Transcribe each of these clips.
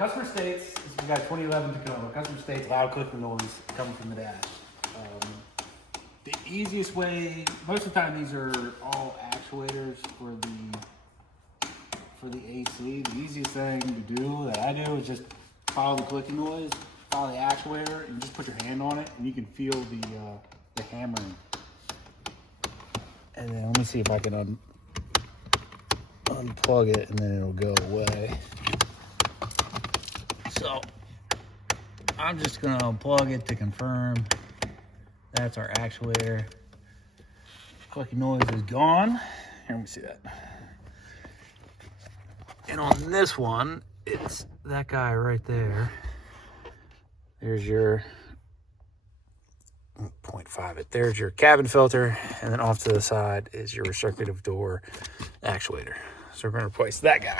customer states, we got a 2011 Tacoma. Customer states loud clicking noise coming from the dash. The easiest way, most of the time these are all actuators for the AC. The easiest thing to do that I do is just follow the clicking noise, follow the actuator, and just put your hand on it, and you can feel the hammering. And then let me see if I can unplug it, and then it'll go away. So I'm just gonna unplug it to confirm that's our actuator. Clicking noise is gone. Here, let me see that. And on this one, it's that guy right there. There's your 0.5 it. There's your cabin filter, and then off to the side is your recirculative door actuator. So we're gonna replace that guy.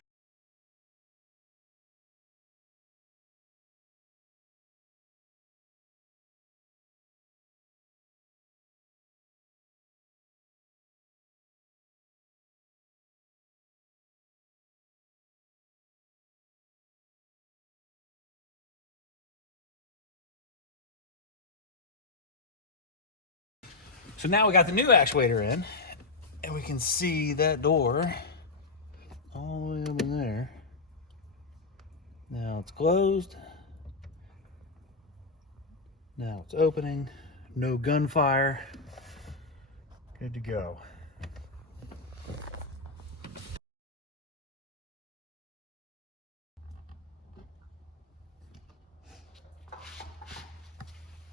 So now we got the new actuator in, and we can see that door all the way up in there. Now it's closed. Now it's opening. No gunfire. Good to go.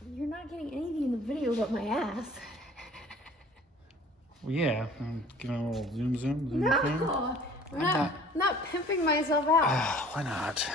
You're not getting anything in the video but my ass. Well, yeah, I'm giving a little zoom. No, I'm not pimping myself out. Why not?